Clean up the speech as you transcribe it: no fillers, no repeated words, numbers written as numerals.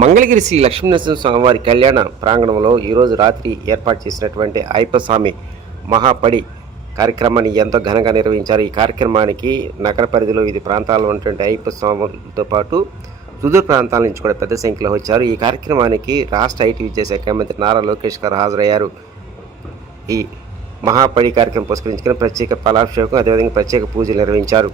మంగళగిరి శ్రీ లక్ష్మీనరసింహ స్వామివారి కళ్యాణ ప్రాంగణంలో ఈరోజు రాత్రి ఏర్పాటు చేసినటువంటి అయ్యప్ప స్వామి మహాపడి కార్యక్రమాన్ని ఎంతో ఘనంగా నిర్వహించారు. ఈ కార్యక్రమానికి నగర పరిధిలో వివిధ ప్రాంతాల్లో ఉన్నటువంటి అయ్యప్ప స్వాములతో పాటు సుదూర ప్రాంతాల నుంచి కూడా పెద్ద సంఖ్యలో వచ్చారు. ఈ కార్యక్రమానికి రాష్ట్ర ఐటీ విద్యాశాఖ మంత్రి నారా లోకేష్ గారు హాజరయ్యారు. ఈ మహాపడి కార్యక్రమం పురస్కరించుకుని ప్రత్యేక ఫలాభిషేకం అదేవిధంగా ప్రత్యేక పూజలు నిర్వహించారు.